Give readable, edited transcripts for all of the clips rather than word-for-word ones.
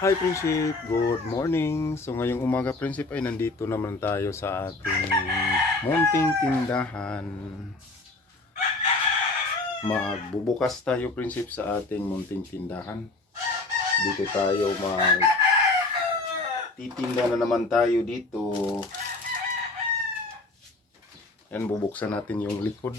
Hi Prinsip, good morning. So ngayong umaga Prinsip ay nandito naman tayo sa ating munting tindahan. Magbubukas tayo Prinsip sa ating munting tindahan. Dito tayo titinda na naman tayo dito. Yan, bubuksan natin yung likod.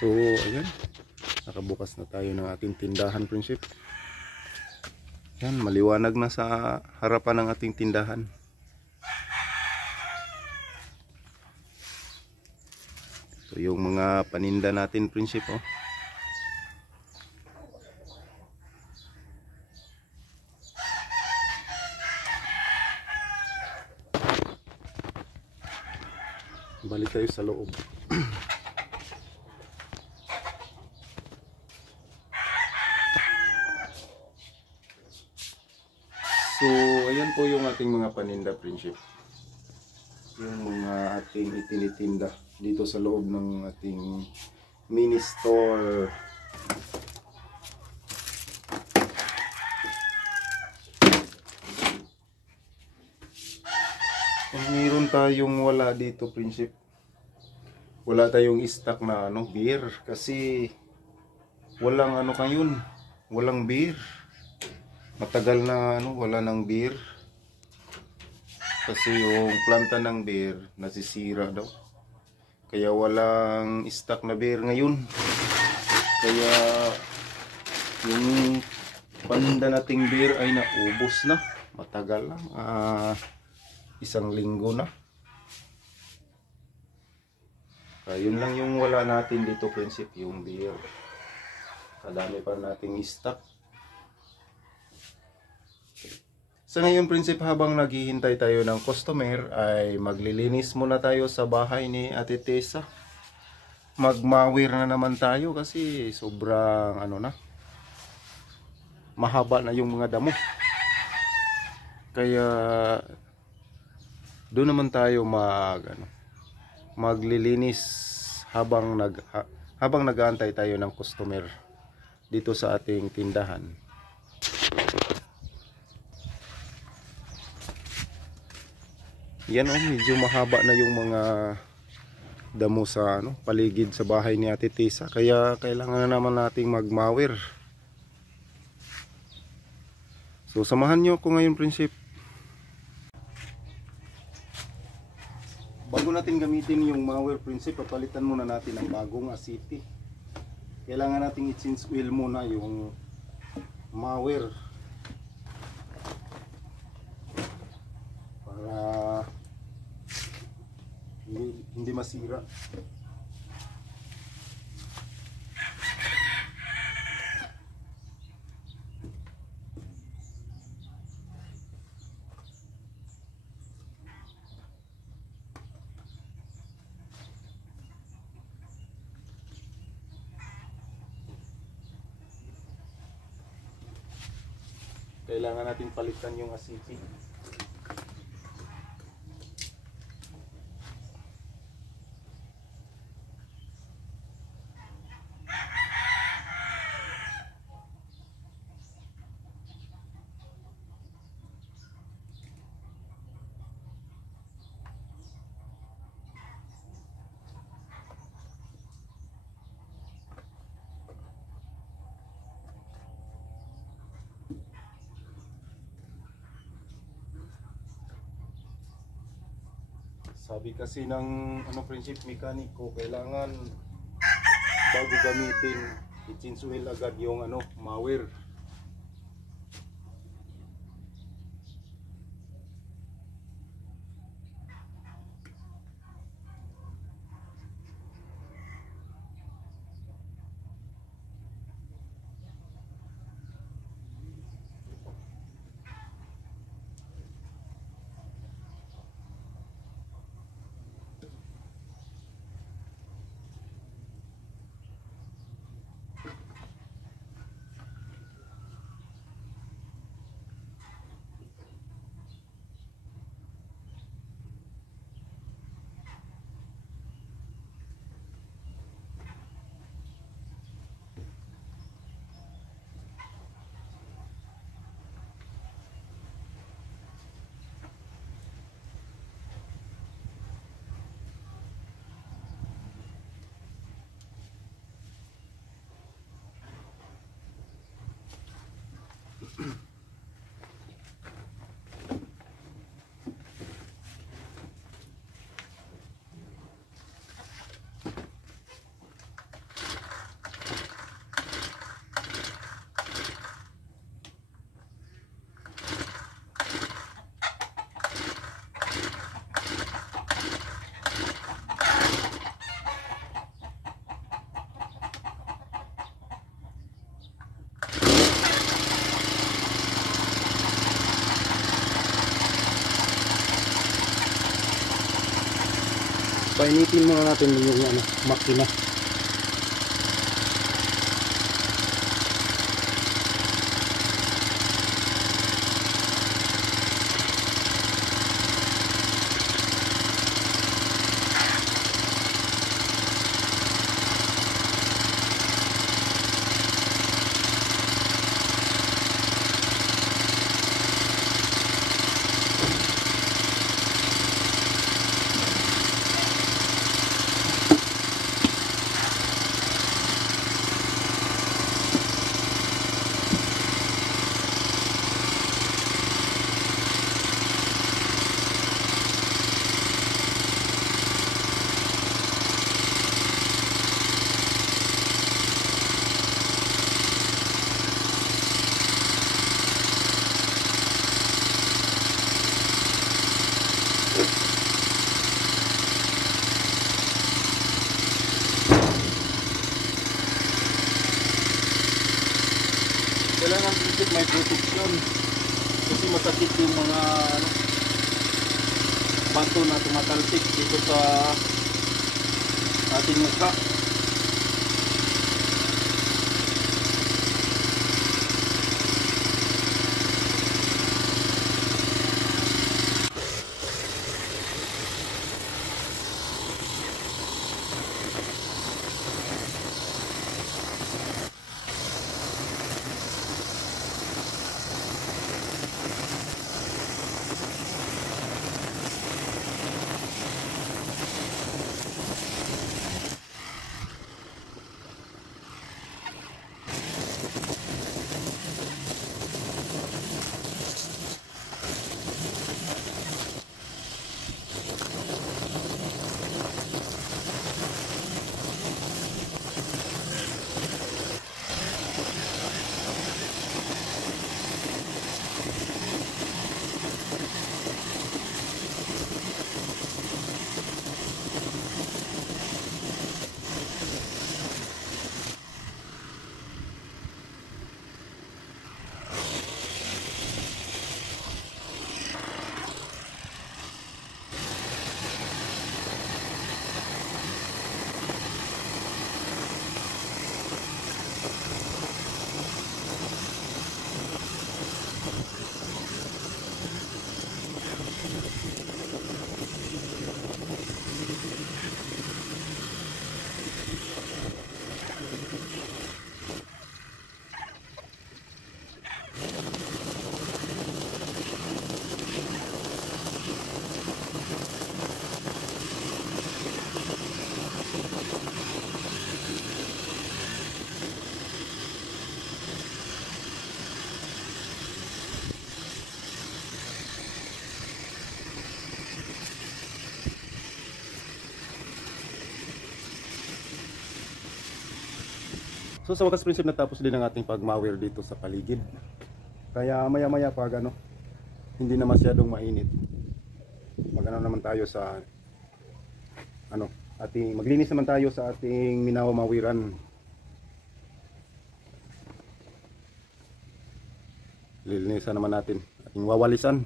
So, ayan. Nakabukas na tayo ng ating tindahan, Prinsip. Yan, maliwanag na sa harapan ng ating tindahan. Ito yung mga paninda natin, Prinsip, oh. Balik tayo sa loob. So, ayan po yung ating mga paninda, Prinsip. Yung mga ating itinitinda dito sa loob ng ating mini store. Meron tayong wala dito, Prinsip. Wala tayong stock na beer kasi walang walang beer. Matagal na wala ng beer. Kasi yung planta ng beer nasisira daw. Kaya walang stock na beer ngayon. Kaya yung paninda nating beer ay naubos na. Matagal lang. 1 linggo na. Kaya yun lang yung wala natin dito, Prinsip, yung beer. Kadami pa nating stock. Sa ngayon, Prinsip, habang naghihintay tayo ng customer, ay maglilinis muna tayo sa bahay ni Ate Tessa. Magmawir na naman tayo kasi sobrang mahaba na yung mga damo. Kaya doon naman tayo maglilinis habang nag-aantay tayo ng customer dito sa ating tindahan. Yan, medyo mahaba na yung mga damo sa paligid sa bahay ni Ate Tessa, kaya kailangan na naman nating magmawir. So samahan nyo ako ngayon, Prinsip. Bago natin gamitin yung mawir, Prinsip, papalitan muna natin ang bagong asiti. Kailangan nating i-change oil muna yung mawir para hindi masira. Kailangan natin palitan yung asiti. Sabi kasi ng Prinsip, mekaniko, kailangan bago gamitin i-change oil agad yung mawir. painitin muna natin yung ano, makina. Kailangan may protection kasi masakit yung mga ano, bato na tumatalsik dito sa ating mukha. So sa wakas prinsip natapos din ang ating pagmawir dito sa paligid. Kaya maya maya pag ano, hindi na masyadong mainit, magano naman tayo sa ano, maglinis naman tayo sa ating minawamawiran. Lilinisan naman natin ating wawalisan.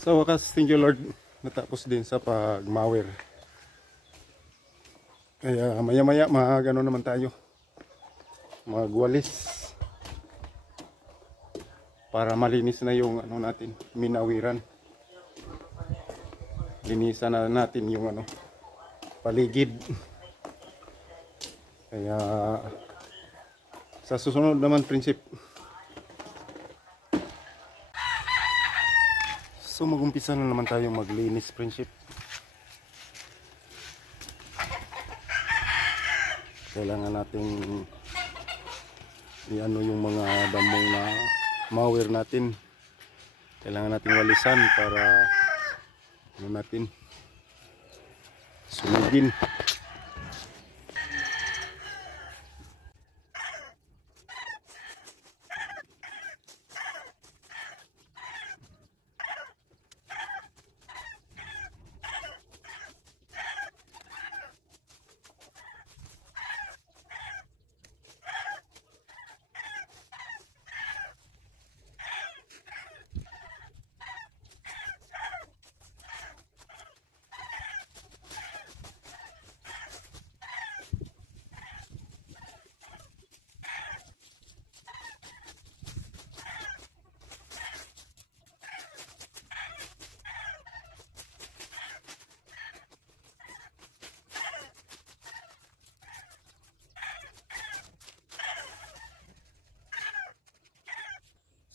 Sa wakas, thank you Lord, natapos din sa pagmawir. Kaya maya maya magano naman tayo, magwalis para malinis na yung ano natin, minawiran. Linisan na natin yung ano, paligid. Kaya sa susunod naman prinsip, so mag-umpisa na naman tayo maglinis prinsip. Kailangan nating i-ano yung mga damong na mower natin. Kailangan nating walisan para ano natin sunugin.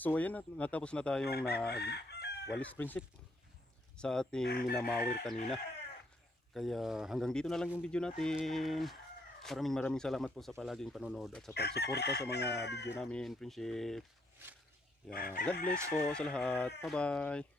So ayan, natapos na tayong walis prinsip sa ating minamawir kanina. Kaya hanggang dito na lang yung video natin. Maraming salamat po sa palaging panonood at sa pagsuporta sa mga video namin, friendship. Yeah, God bless po sa lahat. Bye bye.